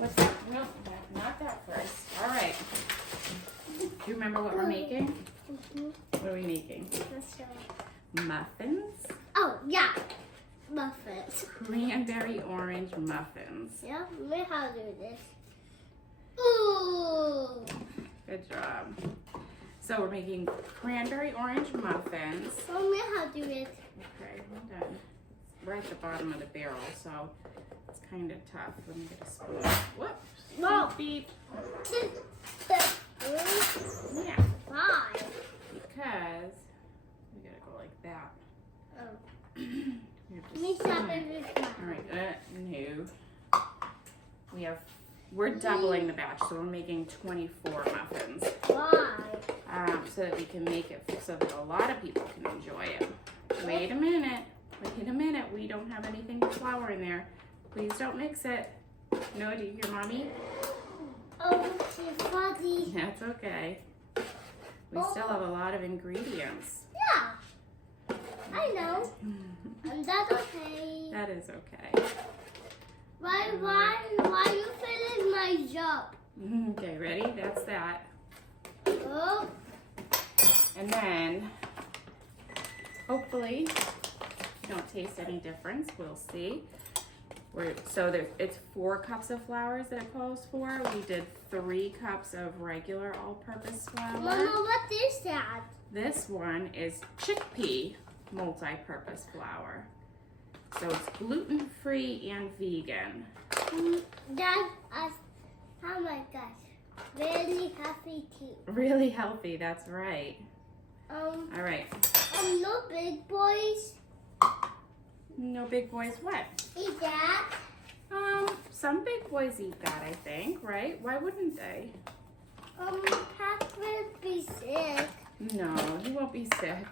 What's that? Nope, not that first. All right. Do you remember what we're making? What are we making? Muffins. Oh, yeah. Muffins. Cranberry orange muffins. Yeah, learn how to do this. Ooh. Good job. So we're making cranberry orange muffins. Show me how to do it. Okay, hold on. We're at the bottom of the barrel, so it's kind of tough. Let me get a spoon. Whoops. No. Beep. Yeah, Why? because we gotta go like that. Oh. We have to Let me spin stop it. it with All right, no. We're doubling the batch, so we're making 24 muffins. Why? So that we can make it so that a lot of people can enjoy it. Wait a minute. We don't have anything but flour in there. Please don't mix it. No, do you hear mommy? Oh, she's fuzzy. That's okay. We still have a lot of ingredients. Yeah. I know. And that's okay. That is okay. Why you finish my job? Okay, ready? That's that. Oh. And then, hopefully, you don't taste any difference. We'll see. It's 4 cups of flour that it calls for. We did 3 cups of regular all-purpose flour. Mama, what is that? This one is chickpea multi-purpose flour. So it's gluten-free and vegan. Oh my gosh, really happy too. Really healthy, that's right. All right. No big boys. No big boys what? Eat that. Some big boys eat that, I think, right? Why wouldn't they? Pat will be sick. No, he won't be sick.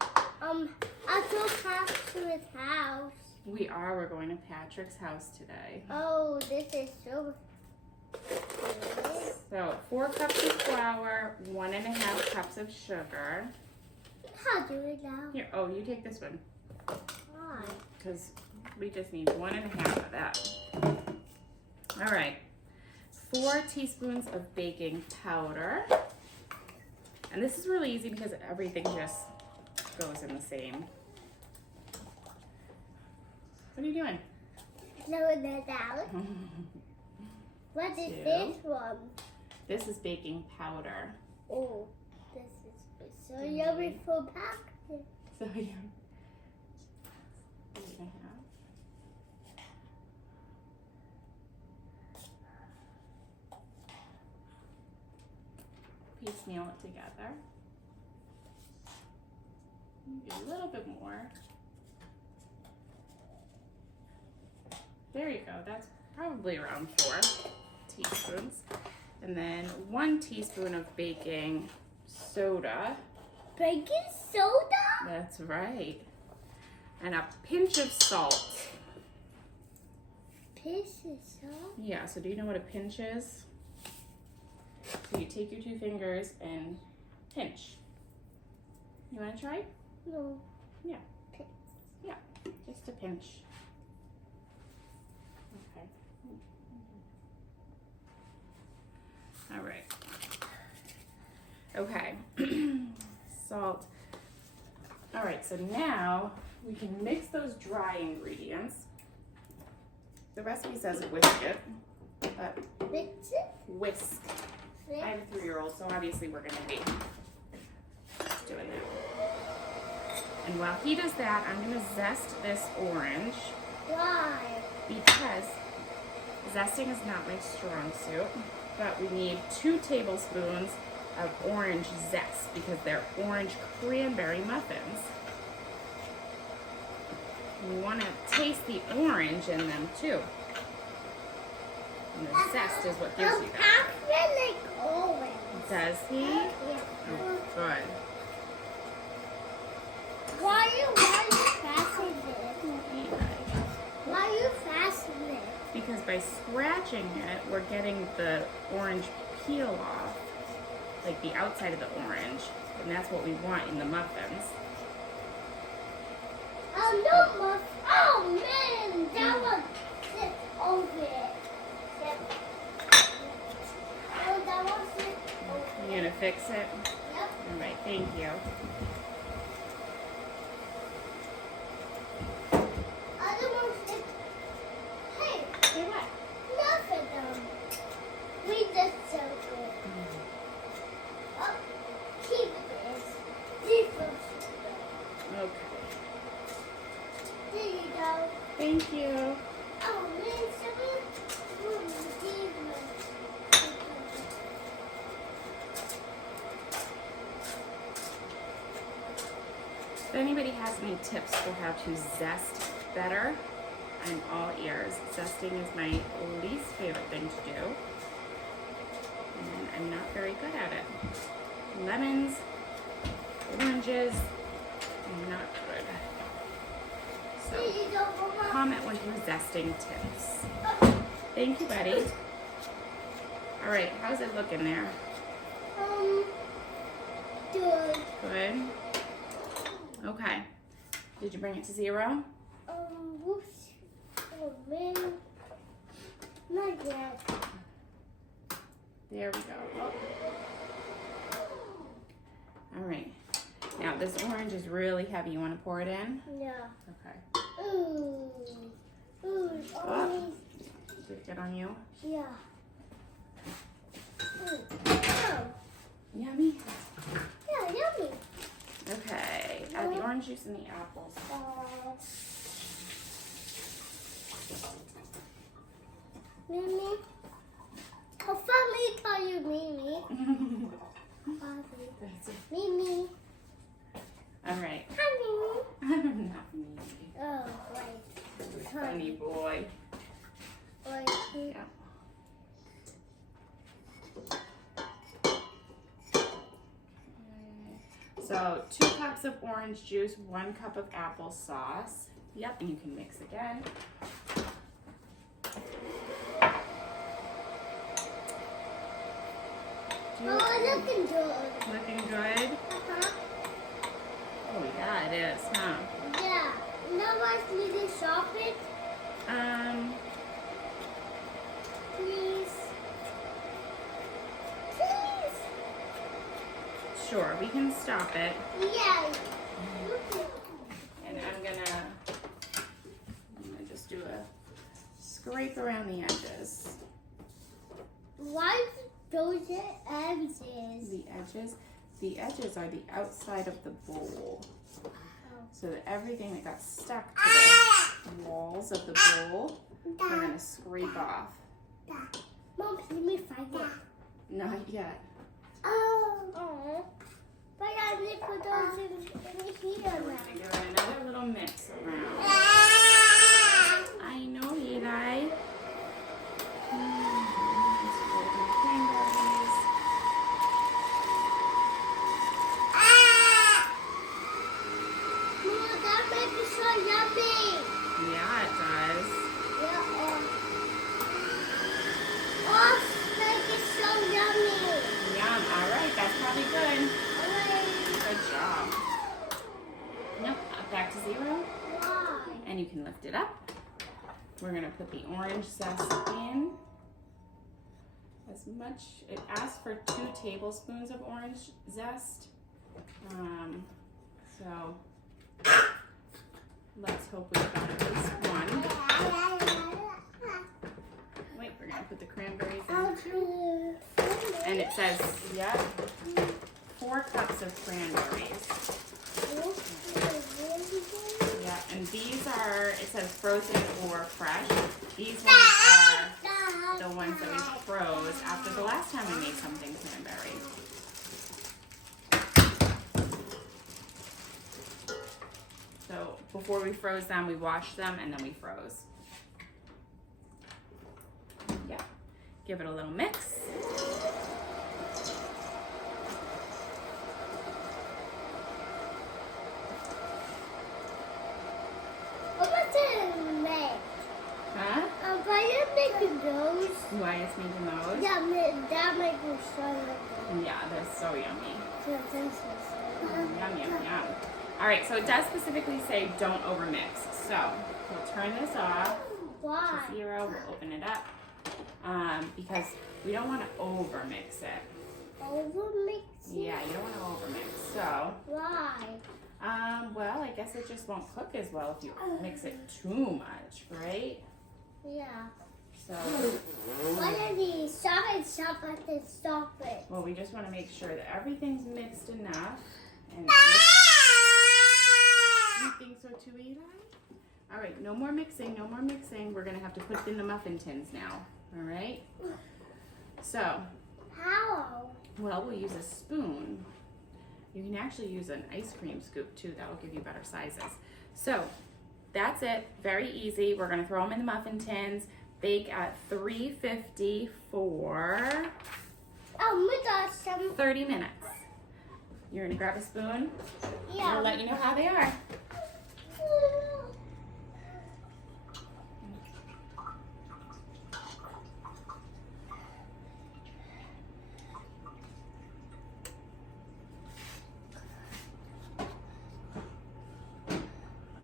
I go back to his house. We're going to Patrick's house today. Oh, this is so good. So 4 cups of flour, 1.5 cups of sugar. How do it now? Here, you take this one. Why? Because we just need 1.5 of that. All right, 4 teaspoons of baking powder. And this is really easy because everything just goes in the same. What are you doing? Slowing it down. What is 2. this one? This is baking powder. Oh, this is so yummy for packaging. So yeah. 3.5. Piecemeal it together. Maybe a little bit more. There you go. That's probably around 4 teaspoons. And then 1 teaspoon of baking soda. Baking soda? That's right. And a pinch of salt. Pinch of salt? Yeah, so do you know what a pinch is? So you take your 2 fingers and pinch. You want to try? No. Yeah. Pinch. Yeah, just a pinch. Okay. All right. Okay. Salt. All right, so now we can mix those dry ingredients. The recipe says whisk it, but Mix it? whisk. I have a 3-year-old, so obviously we're gonna be doing that. And while he does that, I'm gonna zest this orange Why? because zesting is not my strong suit, but we need 2 tablespoons of orange zest because they're orange cranberry muffins. You wanna taste the orange in them too. And the zest is what gives you that. I like orange. Does he? Yeah. Oh, good. Why you fasten it? Why you fasten it? Because by scratching it, we're getting the orange peel off, like the outside of the orange, and that's what we want in the muffins. Oh no, oh man, that one sits over it. fix it? Yep. All right, thank you. Other ones, hey, Say what? nothing. We just so good. Oh, keep this. Okay. There you go. Thank you. Oh, man, someone. If anybody has any tips for how to zest better, I'm all ears. Zesting is my least favorite thing to do, and I'm not very good at it. Lemons, oranges, I'm not good. So There you go, Mama. comment with your zesting tips. Thank you, buddy. All right, how's it looking there? Good. Good. Okay. Did you bring it to 0? Whoops. Oh, man. Not yet. There we go. Oh. All right. Now this orange is really heavy. You want to pour it in? Yeah. Okay. Ooh. Ooh, it's always. Did it get on you? Yeah. Ooh. Oh. Yummy. Yeah, yummy. Okay. Add the orange juice and the apples. Mimi. Oh, family call you Mimi. Mimi. All right. Hi, Mimi. I'm not mean. Oh, wait. Funny boy. Wait. Yeah. So 2 cups of orange juice, 1 cup of applesauce. Yep, and you can mix again. Oh, looking good. Looking good? Oh yeah, it is, huh? Yeah. Now I need to shop it, please. Please. Sure, we can stop it. Yeah. And I'm gonna just do a scrape around the edges. Why those edges? The edges are the outside of the bowl. So that everything that got stuck to the walls of the bowl, we're gonna scrape off. Mom, let me find it. Not yet. Oh. But I need to put those in here We're now. gonna give it another little mix around. I know, Eli. Golden cranberries. Mom, that makes it so yummy. Yeah, it does. Yeah. Oh, make it so yummy. Yum. All right, that's probably good. Alright. Good job. Nope, back to 0. Why? And you can lift it up. We're gonna put the orange zest in. As much, it asks for 2 tablespoons of orange zest. So let's hope we've got at least 1. Wait, we're gonna put the cranberries in too. And it says, yeah, 4 cups of cranberries. Yeah, and these are, it says frozen or fresh. These ones are the ones that we froze after the last time we made something cranberry. So before we froze them, we washed them and then we froze. Yeah, give it a little mix. What's it make? Huh? Why are you making those? Why is making those? Yeah, that makes me so yummy. Yeah, they're so yummy. Yeah, this is Yum, yum, yum. All right, so it does specifically say don't overmix. So we'll turn this off Why? to 0. We'll open it up because we don't want to overmix it. overmix? Yeah, you don't want to overmix. So, Why? well, I guess it just won't cook as well if you mix it too much, right? Yeah. So, What are these? Stop it, stop it, stop it. well, we just want to make sure that everything's mixed enough. And you think so too, Eli? All right, no more mixing, no more mixing. We're gonna have to put it in the muffin tins now. All right. So, How? well, we'll use a spoon. You can actually use an ice cream scoop too. That will give you better sizes. So, that's it. Very easy. We're gonna throw them in the muffin tins. Bake at 350 for We got some. 30 minutes. You're gonna grab a spoon? Yeah. We'll let you know how they are.